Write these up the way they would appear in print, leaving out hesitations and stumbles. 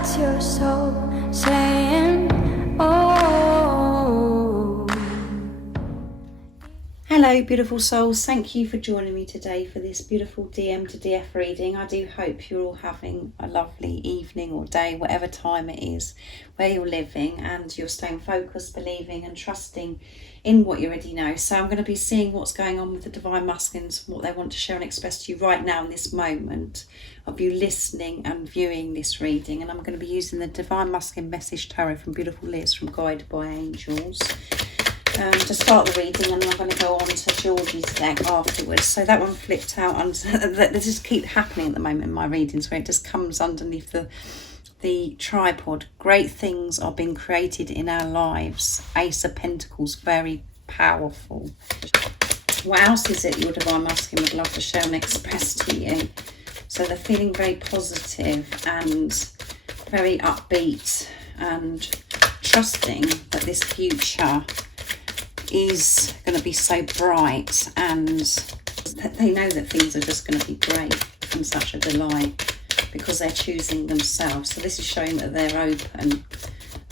That's your soul saying, oh. Hello beautiful souls, thank you for joining me today for this beautiful DM to DF reading. I do hope you're all having a lovely evening or day, whatever time it is where you're living, and you're staying focused, believing and trusting in what you already know. So I'm going to be seeing what's going on with the Divine Masculines, what they want to share and express to you right now in this moment of you listening and viewing this reading. And I'm going to be using the Divine Masculine Message Tarot from Beautiful Liz from Guided by Angels to start the reading, and then I'm going to go on to Georgie's deck afterwards. So that one flipped out, and they just keep happening at the moment in my readings where it just comes underneath the tripod. Great things are being created in our lives. Ace of Pentacles, very powerful. What else is it your Divine Masculine would love to share and express to you? So they're feeling very positive and very upbeat and trusting that this future is going to be so bright, and they know that things are just going to be great and such a delight because they're choosing themselves. So this is showing that they're open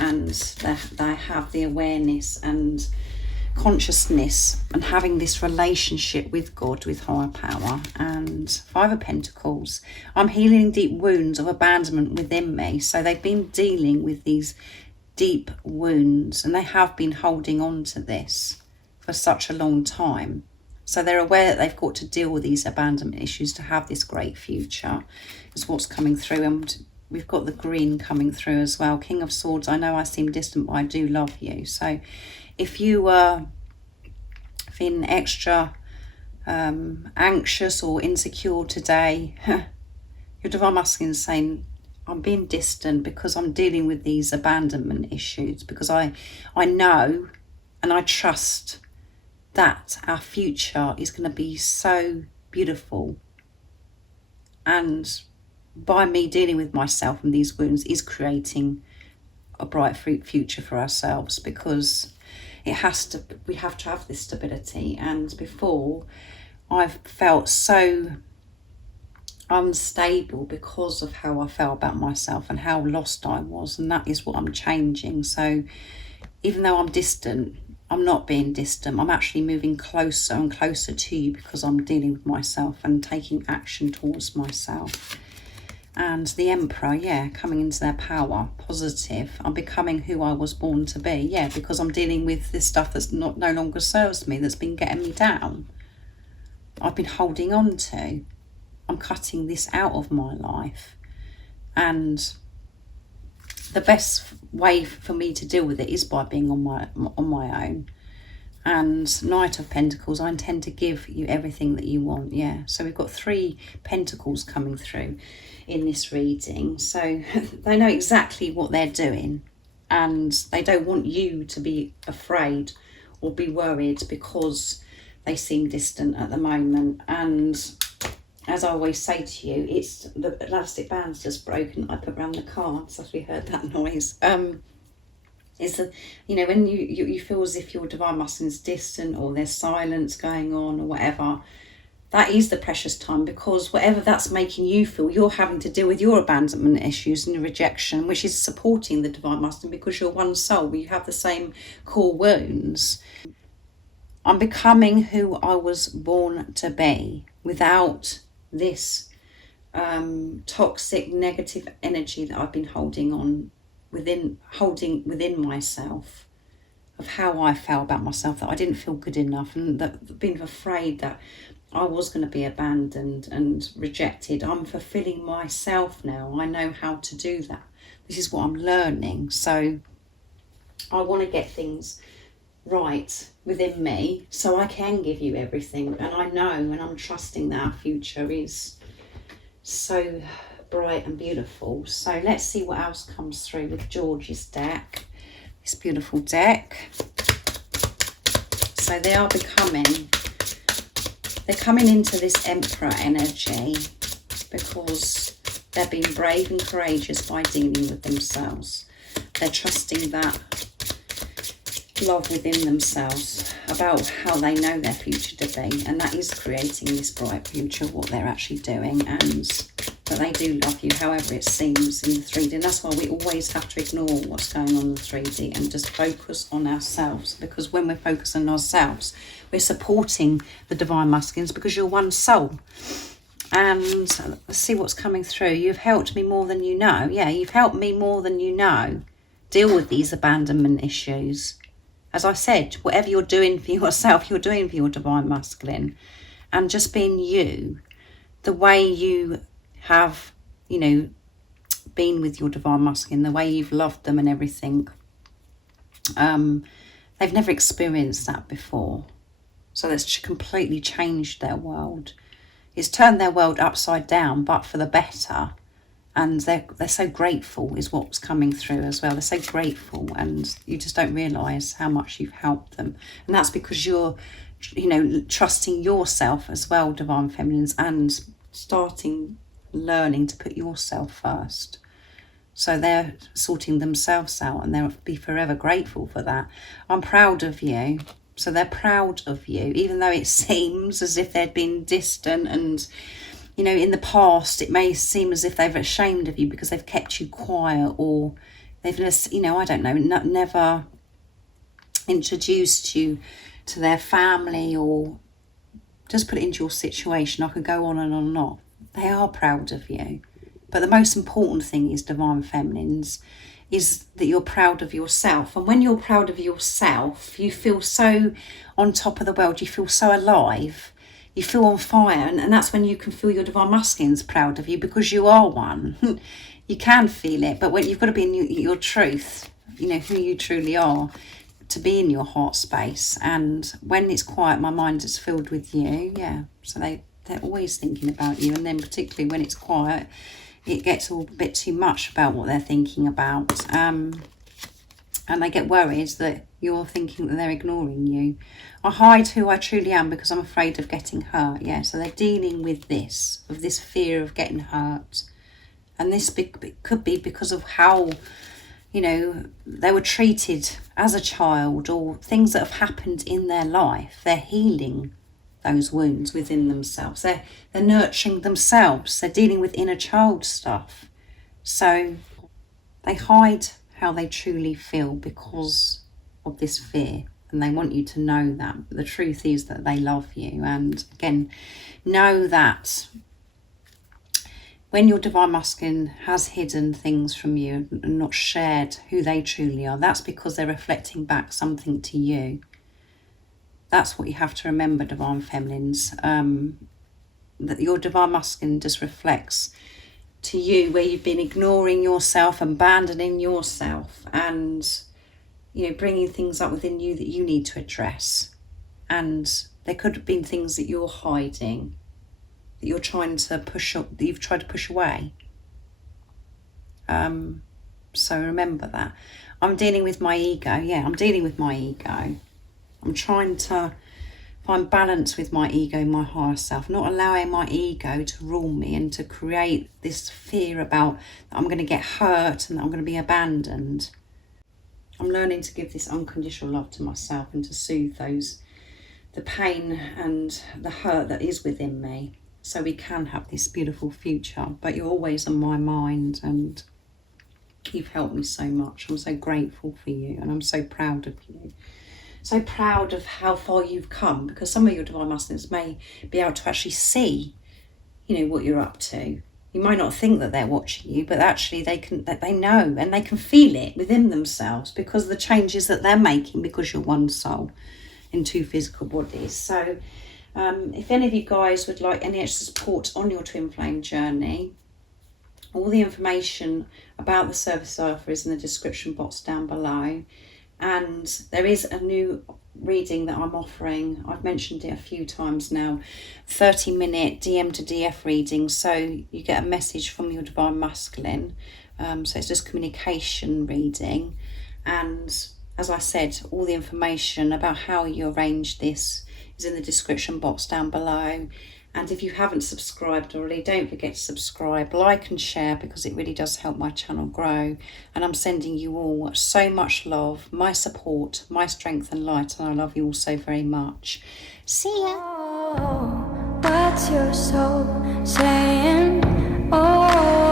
and they have the awareness and consciousness and having this relationship with God, with higher power. And Five of Pentacles, I'm healing deep wounds of abandonment within me. So they've been dealing with these deep wounds and they have been holding on to this for such a long time. So they're aware that they've got to deal with these abandonment issues to have this great future is what's coming through. And we've got the green coming through as well. King of Swords, I know I seem distant, but I do love you. So if you were feeling extra anxious or insecure today, your Divine Masculine is saying, I'm being distant because I'm dealing with these abandonment issues, because I know and I trust that our future is going to be so beautiful. And by me dealing with myself and these wounds is creating a bright future for ourselves, because we have to have this stability. And before, I've felt so unstable because of how I felt about myself and how lost I was, and that is what I'm changing. So even though I'm distant, I'm not being distant. I'm actually moving closer and closer to you because I'm dealing with myself and taking action towards myself. And the Emperor, yeah, coming into their power, positive. I'm becoming who I was born to be, yeah, because I'm dealing with this stuff that's no longer serves me, that's been getting me down. I've been holding on to. I'm cutting this out of my life, and the best way for me to deal with it is by being on my own. And Knight of Pentacles, I intend to give you everything that you want. Yeah, so we've got 3 pentacles coming through in this reading. So they know exactly what they're doing, and they don't want you to be afraid or be worried because they seem distant at the moment. And as I always say to you, it's the elastic band's just broken. I put around the cards as we heard that noise. It's when you feel as if your Divine Masculine's distant or there's silence going on or whatever, that is the precious time, because whatever that's making you feel, you're having to deal with your abandonment issues and your rejection, which is supporting the Divine Masculine because you're one soul. You have the same core wounds. I'm becoming who I was born to be without this toxic negative energy that I've been holding within myself, of how I felt about myself, that I didn't feel good enough, and that being afraid that I was going to be abandoned and rejected. I'm fulfilling myself now. I know how to do that. This is what I'm learning. So I want to get things right within me so I can give you everything. And I know, and I'm trusting that our future is so bright and beautiful. So let's see what else comes through with Georgie's deck, this beautiful deck. So they're coming into this Emperor energy because they're being brave and courageous by dealing with themselves. They're trusting that love within themselves about how they know their future to be, and that is creating this bright future, what they're actually doing. And But they do love you, however it seems in the 3D. And that's why we always have to ignore what's going on in the 3D and just focus on ourselves. Because when we're focusing on ourselves, we're supporting the divine masculines, because you're one soul. And let's see what's coming through. You've helped me more than you know. Yeah, you've helped me more than you know deal with these abandonment issues. As I said, whatever you're doing for yourself, you're doing for your divine masculine. And just being you, the way you have, you know, been with your divine masculine, the way you've loved them and everything, they've never experienced that before. So that's completely changed their world. It's turned their world upside down, but for the better. And they're so grateful is what's coming through as well. They're so grateful, and you just don't realise how much you've helped them. And that's because you're, you know, trusting yourself as well, divine feminines, and learning to put yourself first. So they're sorting themselves out, and they'll be forever grateful for that. I'm proud of you. So they're proud of you, even though it seems as if they'd been distant, and, you know, in the past it may seem as if they've ashamed of you because they've kept you quiet, or they've just, you know, I don't know, never introduced you to their family, or just put it into your situation. I could go on and on and on. They are proud of you. But the most important thing is, divine feminines, is that you're proud of yourself. And when you're proud of yourself, you feel so on top of the world. You feel so alive. You feel on fire. And that's when you can feel your divine masculines proud of you, because you are one. You can feel it. But when you've got to be in your truth, you know, who you truly are, to be in your heart space. And when it's quiet, my mind is filled with you. Yeah. So they're always thinking about you. And then particularly when it's quiet, it gets all a bit too much about what they're thinking about. And they get worried that you're thinking that they're ignoring you. I hide who I truly am because I'm afraid of getting hurt. Yeah, so they're dealing with this fear of getting hurt. And this could be because of how, you know, they were treated as a child, or things that have happened in their life. They're healing those wounds within themselves. They're nurturing themselves. They're dealing with inner child stuff. So they hide how they truly feel because of this fear, and they want you to know that. But the truth is that they love you. And again, know that when your divine masculine has hidden things from you and not shared who they truly are, that's because they're reflecting back something to you. That's what you have to remember, divine feminines, that your divine masculine just reflects to you where you've been ignoring yourself, abandoning yourself, and, you know, bringing things up within you that you need to address. And there could have been things that you're hiding, that you're trying to push up, that you've tried to push away. So remember that. I'm dealing with my ego. Yeah, I'm dealing with my ego. I'm trying to find balance with my ego, my higher self, not allowing my ego to rule me and to create this fear about that I'm going to get hurt and that I'm going to be abandoned. I'm learning to give this unconditional love to myself and to soothe the pain and the hurt that is within me, so we can have this beautiful future. But you're always on my mind, and you've helped me so much. I'm so grateful for you, and I'm so proud of you. So proud of how far you've come, because some of your divine masculines may be able to actually see, you know, what you're up to. You might not think that they're watching you, but actually they know, and they can feel it within themselves because of the changes that they're making, because you're one soul in two physical bodies. So if any of you guys would like any extra support on your twin flame journey, all the information about the service I offer is in the description box down below. And there is a new reading that I'm offering. I've mentioned it a few times now. 30-minute DM to DF reading. So you get a message from your divine masculine. So it's just communication reading. And as I said, all the information about how you arrange this is in the description box down below. And if you haven't subscribed already, don't forget to subscribe, like and share, because it really does help my channel grow. And I'm sending you all so much love, my support, my strength and light. And I love you all so very much. See ya. Oh, what's your soul saying? Oh,